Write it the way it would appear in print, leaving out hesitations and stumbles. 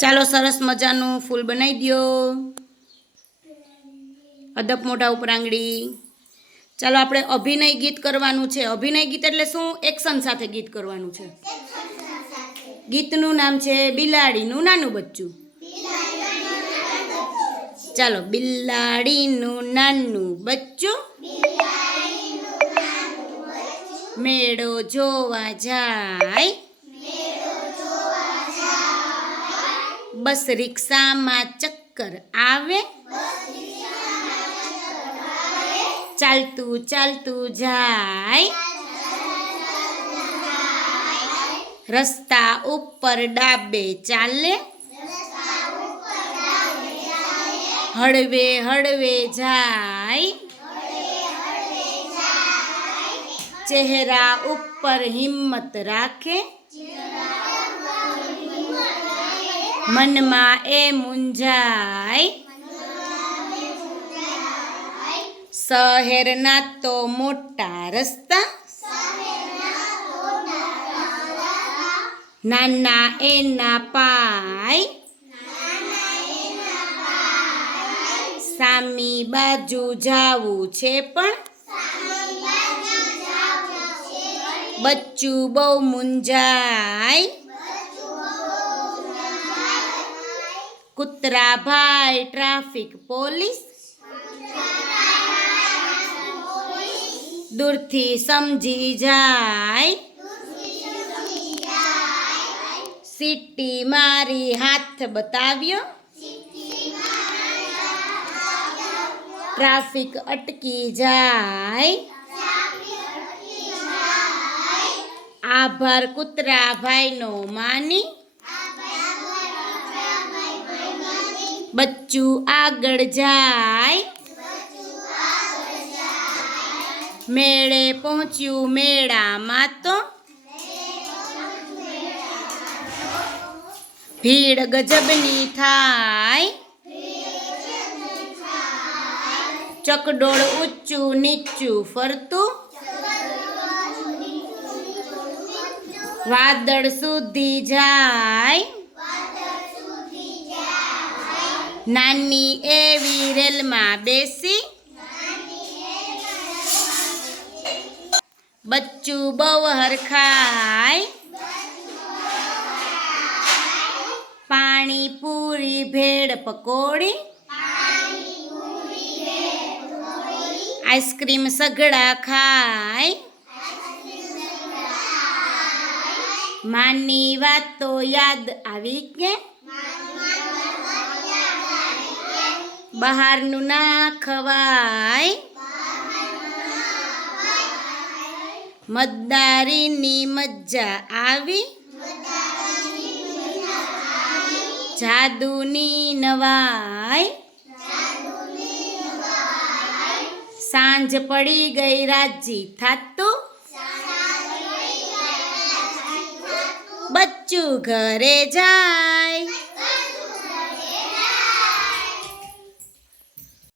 ચાલો સરસ મજાનું ફૂલ બનાવી દો. અદબ મોઢા ઉપર આંગળી. ચાલો આપણે અભિનય ગીત કરવાનું છે. અભિનય ગીત એટલે શું? એક્શન સાથે ગીત કરવાનું છે. ગીતનું નામ છે બિલાડીનું નાનું બચ્ચું. ચાલો, બિલાડીનું નાનું બચ્ચું મેળો જોવા જાય, બસ રિક્ષામાં ચક્કર આવે, ચાલતું ચાલતું જાય, રસ્તા ઉપર ડાબે ચાલે, હળવે હળવે જાય, ચહેરા ઉપર હિંમત રાખે, મનમાં એ મૂંઝાય, શહેરના તો મોટા રસ્તા, નાના એના પાય, સામી બાજુ જાવું છે પણ બચ્ચું બહુ મૂંઝાય, કૂતરા ભાઈ ટ્રાફિક પોલીસ દૂરથી સમજી જાય, સીટી મારી હાથ બતાવ્યો, ટ્રાફિક અટકી જાય, આભાર કૂતરા ભાઈનો માની, બચ્ચું આગળ જાય, મેળે પહોંચ્યું મેળામાં તો ભીડ ગજબની થાય, ચકડોળ ઊંચું નીચું ફરતું વાદળ સુધી જાય, નાની એવી રેલમાં બેસી બચ્ચું બહુ હરખાય, પાણી પૂરી ભેળ પકોડી આઈસ્ક્રીમ સઘળા ખાય, માની વાતો યાદ આવી કે બહારનું ના ખવાય, મતદારીની મજા આવી, જાદુની નવાઈ, સાંજ પડી ગઈ રાજી થાતું બચ્ચું ઘરે જાય.